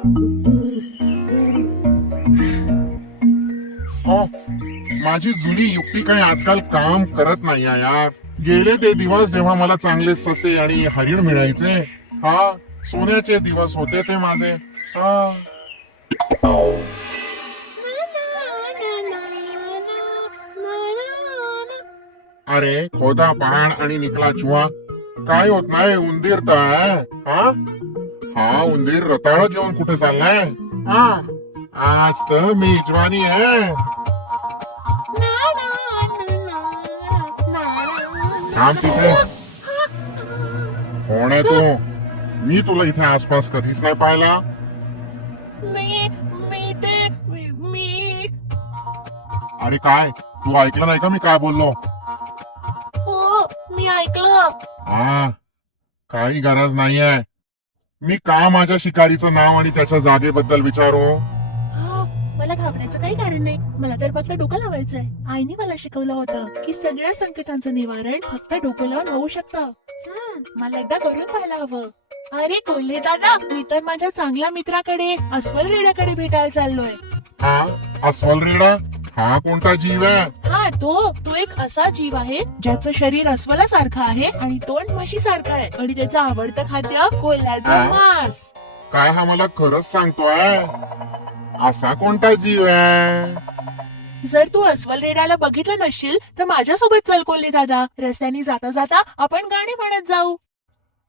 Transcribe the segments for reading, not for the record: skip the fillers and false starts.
हो, माझी जुनी युक्ती काही आजकाल काम करत नाही यार. गेले ते दिवस जेव्हा मला चांगले ससे आणि हरिण मिळायचे. हा, सोन्याचे दिवस होते ते माझे. हा. अरे खोदा पहाड आणि निकला चुहा, काय होत नाही उंदीर तर. हा हा उंदीर रताळ घेऊन कुठे चाललाय? हा, आज तर मेजवानी आहे. थांब तिथे. कोण आहे तू? मी तुला इथे आसपास कधीच नाही पाहिला. मी मी ते मी अरे काय, तू ऐकलं नाही का मी काय बोललो? हो, मी ऐकलं. हा, काही गरज नाहीये. मी का माझ्या शिकारीचं नाव आणि त्याच्या जागेबद्दल विचारू? हो, मला घाबरायचं काही कारण नाही. मला तर फक्त डोकं लावायचंय. आईने मला शिकवलं होतं की सगळ्या संकटांचं निवारण फक्त डोकं लावून होऊ शकतं. मला एकदा करून पाहायला हवं. अरे कोल्हे दादा, मी तर माझ्या चांगल्या मित्राकडे अस्वल रेड्याकडे भेटायला चाललोय. हा, अस्वल रेडा? हा कोणता जीव आहे? हा, तो एक असा जीव आहे ज्याचं शरीर अस्वलासारखं आहे आणि तोंड म्हशीसारखं आहे आणि त्याचं आवडतं खाद्य कोल्ह्याचं मांस. काय हा मला खरंच सांगतोय? असा कोणता जीव आहे? जर तू अस्वल रेड्याला बघितलं नसशील तर माझ्यासोबत चल कोल्हे दादा. रस्त्याने जाता जाता आपण गाणी म्हणत जाऊ.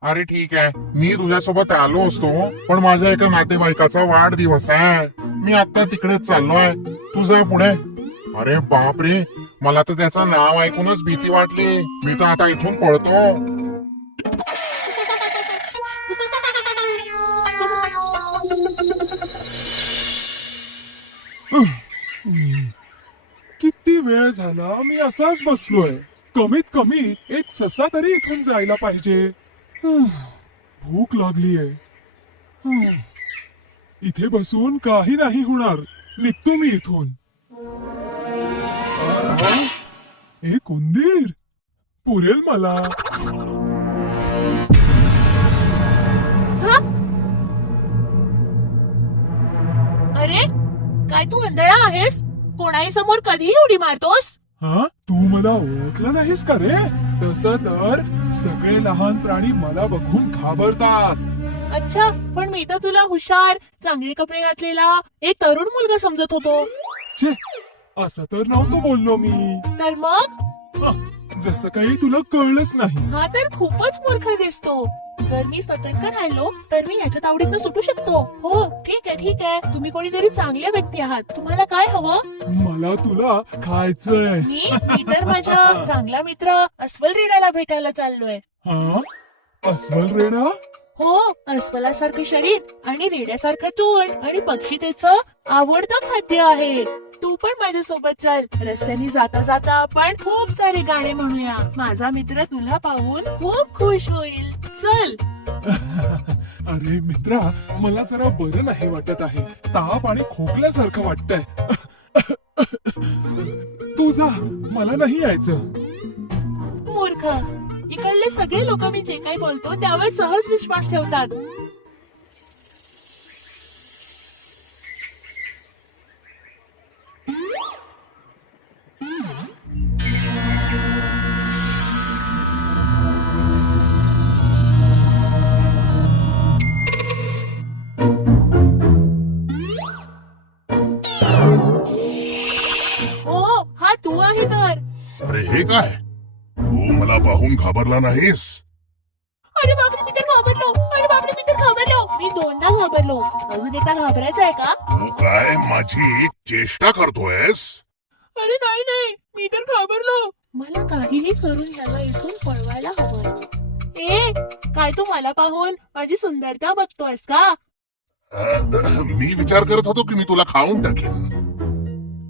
अरे ठीक आहे, मी तुझ्यासोबत आलो असतो, पण माझ्या एका नातेवाईकाचा वाढदिवस आहे. मी आता तिकडेच चाललोय. तू जा पुढे. अरे बापरे, मला तर त्याचं नाव ऐकूनच भीती वाटली. मी तर आता इथून पळतो. किती वेळ झाला मी असाच बसलोय. कमीत कमी एक ससा तरी इथून जायला पाहिजे. भूक लागलीये. इथे बसून काही नाही होणार. निघतो मी इथून. एक उंदीर पुरेल मला. अरे काय तू आंधळा आहेस? कोणाही समोर कधीही उडी मारतोस? हा, तू मला ओळखलं नाहीस का रे? तसं तर सगळे लहान प्राणी मला बघून घाबरतात. अच्छा, पण मी तर तुला हुशार, चांगले कपडे घातलेला एक तरुण मुलगा समजत होतो. छे, असं तर नव्हतं बोललो मी. तर मग? जसं काही तुला कळलंच नाही. हा तर खूपच मूर्ख दिसतो. जर मी सतर्क राहिलो तर मी याच्या तावडीतनं सुटू शकतो. हो, ठीक आहे. तुम्ही कोणीतरी चांगल्या व्यक्ती आहात. तुम्हाला काय हवं? मला तुला खायचंय. मी तर माझ्या चांगला मित्र अस्वल रेड्याला भेटायला चाललोय. हा, अस्वल रेडा? हो, अस्वलासारखं शरीर आणि रेड्यासारखं तोंड आणि पक्षी त्याचं आवडतं खाद्य आहे. तू पण माझ्यासोबत चल. रस्त्याने जाता जाता आपण खूप सारे गाणे म्हणूया. माझा मित्र तुला पाहून खूप खुश होईल. चल. अरे मित्रा, मला जरा बरं नाही वाटत आहे. ताप आणि खोकल्यासारखं वाटतंय. तू जा, मला नाही यायचं. मूर्ख, इकडले सगळे लोक मी जे काही बोलतो त्यावर सहज विश्वास ठेवतात. ओ, हा तू आहे तर. अरे हे काय, तू मला पाहून घाबरला नाहीस? अरे बापरे, मी तर घाबरलो. अरे बापरे, मी तर घाबरलो. मी दोनदा घाबरलो. अजून एकदा घाबरायचं आहे का? तू काय माझी चेष्टा करतोयस? अरे नाही, मी तर घाबरलो. मला काहीही करून याला इथून पळवायला हवं. ए, काय तू मला पाहून माझी सुंदरता बघतोयस का? मी विचार करत होतो की मी तुला खाऊन टाकेन.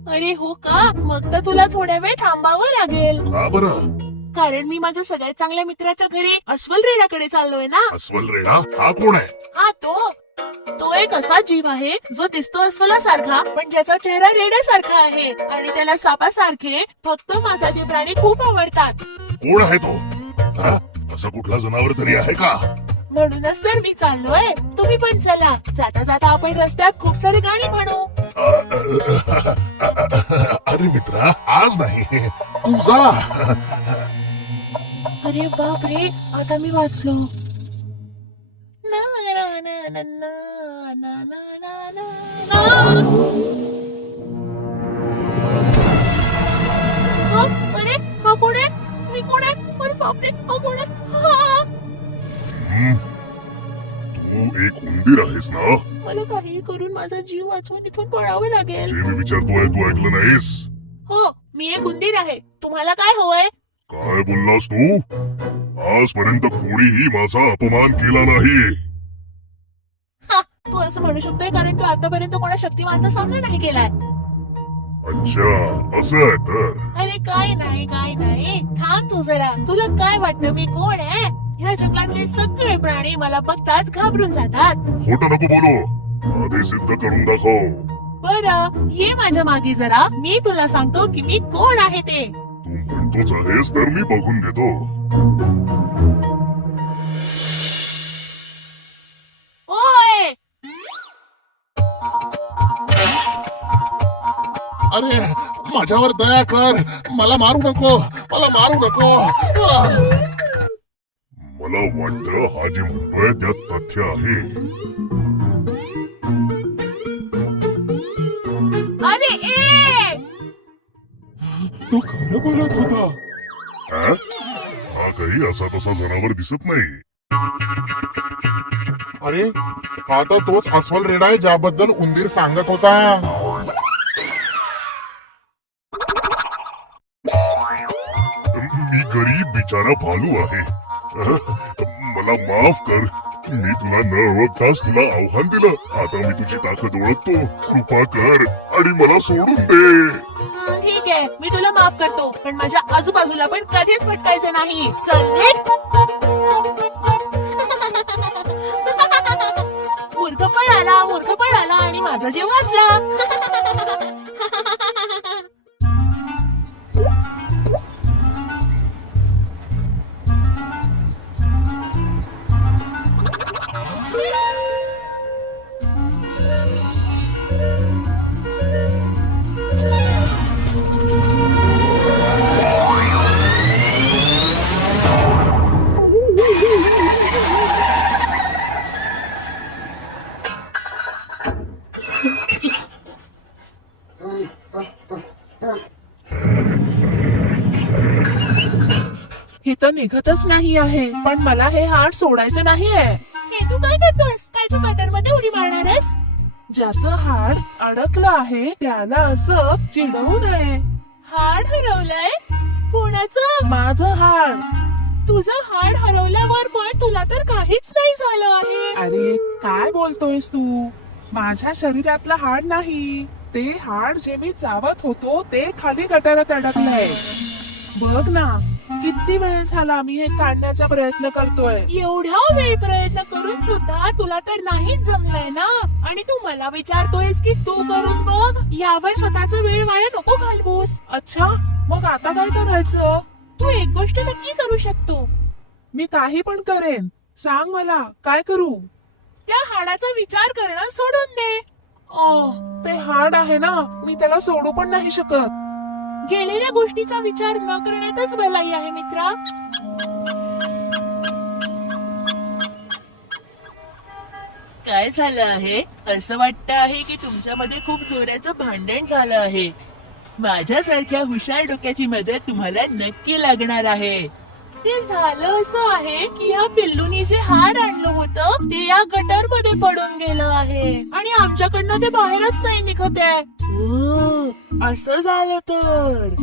अरे हो का? मग तर तुला थोड्या वेळ थांबावं लागेल. का बरं? कारण मी माझ्या सगळ्यात चांगल्या मित्राच्या घरी अस्वल रेड्याकडे चाललोय ना. अस्वल रेडा हा कोण आहे? हा तो एक असा जीव आहे जो दिसतो अस्वलासारखा पण ज्याचा चेहरा रेड्यासारखा आहे आणि त्याला सापासारखे फक्त मांसाचे प्राणी खूप आवडतात. कोण आहे तो? हा? असं कुठला जनावर तरी आहे का? म्हणूनच तर मी चाललोय. तुम्ही पण चला. जाता जाता आपण रस्त्यात खूप सारे गाणी म्हणू. अरे मित्रा आज नाही तू जा. अरे बापरे, आता मी वाचलो. ना ना ना ना ना ना ना ना ना. अरे हा कोण आहे? मी कोण आहे? अरे बापरे, हा कोण आहे? हा. तू एक उंदीर आहेस ना? मला काही करून माझा जीव वाचवून इथून पळावं लागेल. जे मी विचारतोय तू ऐकलं नाहीस? हो, मी एक उंदीर आहे. तुम्हाला काय हवंय? काय बोललास तू? आजपर्यंत कोणीही माझा अपमान केला नाही. हा, तू असं म्हणू शकतोय कारण तू आतापर्यंत कोणा शक्तिमानचा सामना नाही केलाय. अच्छा असं आहे तर. अरे काय नाही काय नाही, थांब तू जरा. तुला काय वाटतं मी कोण आहे? ह्या जंगलातले सगळे प्राणी मला बघताच घाबरून जातात. खोटं नको बोलू, आधी सिद्ध करून दाखव. बरं, ये माझ्या मागे जरा. मी तुला सांगतो की मी कोण आहे ते. तू म्हणतोच आहेस तर मी बघून घेतो. ओय, अरे माझ्यावर दया कर, मला मारू नको, मला मारू नको. मला वाटतं हा जे म्हणतोय त्यात तथ्य आहे. अरे ए, तो खरं बोलत होता. हा? हा काही असा तसा जनावर दिसत नाही. अरे हा तर तोच अस्वल रेडा आहे ज्याबद्दल उंदीर सांगत होता. मी गरीब बिचारा भालू आहे. मला माफ कर, मी तुला न ओळखताच तुला आव्हान दिलं. आता मी तुझी ताकद ओळखतो. कृपा कर आणि मला सोडून दे. ठीक आहे, मी तुला माफ करतो, पण माझ्या आजूबाजूला पण कधीच भटकायचं नाही. चल निघ. मूर्ख पण आला आणि माझा जीव वाचला. हे तर निघतच नाही आहे, पण मला हे हाड सोडायचं नाहीये. हे तू काय करतोस? काय तू गटर मध्ये उडी मारणारस? ज्याचं हाड अडकलं आहे त्याला असं चिडवू नये. हाड हरवलंय? कोणाचं? माझं हाड. तुझं हाड हरवल्यावर पण तुला तर काहीच नाही झालं आहे. अरे काय बोलतोयस तू? माझ्या शरीरातलं हाड नाही, ते हाड जे मी चावत होतो ते खाली गटारात अडकलंय. बघ ना, किती वेळ झाला मी हे काढण्याचा प्रयत्न करतोय. एवढा वेळ प्रयत्न करून सुद्धा तुला तर नाहीच जमलंय ना. आणि तू मला विचारतोयस की तू करून बघ. यावर स्वतःचा वेळ वाया नको घालवूस. अच्छा, मग आता काय करायचं? तू एक गोष्ट नक्की करू शकतो. मी काही पण करेन, सांग मला काय करू. त्या हाडाचा विचार करणं सोडून दे. ते हाड आहे ना, मी त्याला सोडू पण नाही शकत. गेलेल्या गोष्टीचा विचार न करण्यातच भलाई आहे मित्रा. काय झालं आहे? असं वाटतं आहे की तुमच्यामध्ये खूप जोराचं भांडण झालं आहे. माझ्यासारख्या हुशार डोक्याची मदत तुम्हाला नक्की लागणार आहे. ते झालं असं आहे की या पिल्लूनी जे हाड आणलं होतं ते या गटर मध्ये पडून गेलं आहे आणि आमच्याकडनं ते बाहेरच नाही निघत आहे. असं झालं तर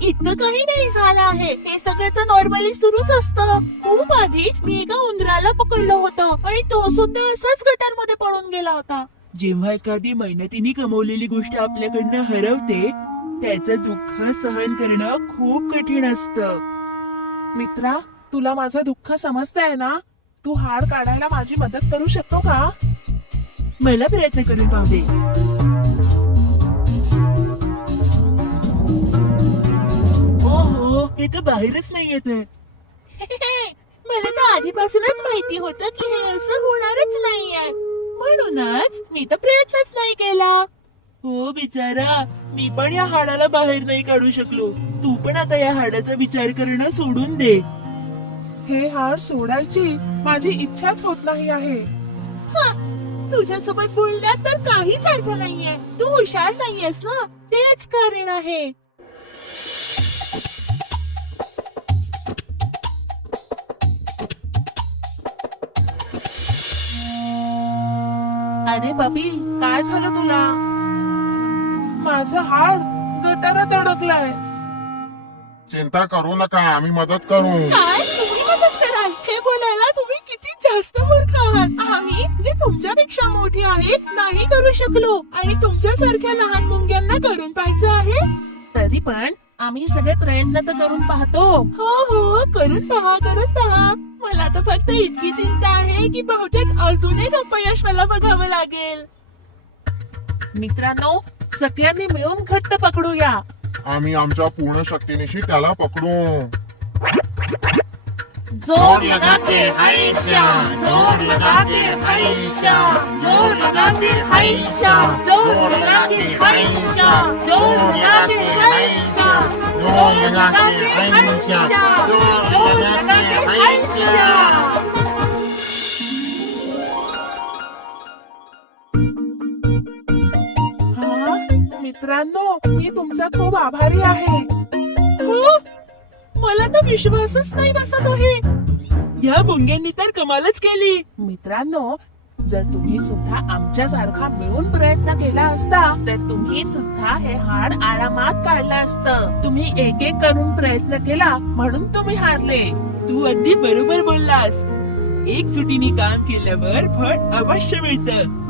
इतकं काही नाही झालं आहे. हे सगळं तर नॉर्मली सुरूच असतं. खूप आधी मी एका उंदराला पकडलं होतं आणि तो सुद्धा असाच गटर मध्ये पडून गेला होता. जेव्हा एखादी मेहनतीने कमवलेली गोष्ट आपल्याकडनं हरवते त्याचं दुःख सहन करणं खूप कठीण असतं. मित्रा, तुला माझं दुःख समजतंय ना? तू हाड काढायला माझी मदत करू शकतो का? मला प्रयत्न करून पाहू दे. ओहो, हे तर बाहेरच नाही येत. मला तर आधीपासूनच माहिती होतं की हे असं होणारच नाहीये, म्हणूनच मी तर प्रयत्नच नाही केला. हो बिचारा, मी पण या हाडाला बाहेर नाही काढू शकलो. तू पण आता या हाडाचा विचार करणं सोडून दे. हे हाड सोडायची माझी इच्छाच होत नाही आहे. तुझ्यासोबत बोलण्यात तर काहीच अर्थ नाहीये. तू हुशार नाहीयेस ना, तेच कारण आहे. अरे बबी, काय झालं तुला? माझं हाड गटारात अडकलाय. चिंता करू नका, आम्ही मदत करू. काय तुम्ही मदत कराल? हे बोलायला तुम्ही किती जास्त मूर्ख आहात. आम्ही जे तुमच्यापेक्षा मोठी आहेत नाही करू शकलो आणि तुमच्यासारख्या लहान मुंग्यांना करून पाहायचं आहे. तरी पण आम्ही सगळे प्रयत्न तर करून पाहतो. हो हो, करून पहा. मला तर फक्त इतकी चिंता आहे की बहुतेक अजून एक अपयश मला बघावं लागेल. मित्रांनो, सगळ्यांनी मिळून घट्ट पकडूया. आम्ही आमच्या पूर्ण शक्तीनिशी त्याला पकडू. जोर लगा के आयशा, जोर लगा के आयशा, जोर लगा के आयशा, जोर लगा के आयशा, जोर लगा के आयशा, जोर लगा के आयशा, जोर लगा के आयशा. हा मित्रांनो, मी तुमचा खूप आभारी आहे. हो, मला तर विश्वासच नाही बसत आहे. या मुंग्यांनी तर कमालच केली. मित्रांनो, जर तुम्ही सुद्धा आमच्यासारखा मिळून प्रयत्न केला असता तर तुम्ही सुद्धा हे हाड आरामात काढलं असतं. तुम्ही एक एक करून प्रयत्न केला म्हणून तुम्ही हारले. तू अगदी बरोबर बोललास. एकजुटीने काम केल्यावर फळ अवश्य मिळतं.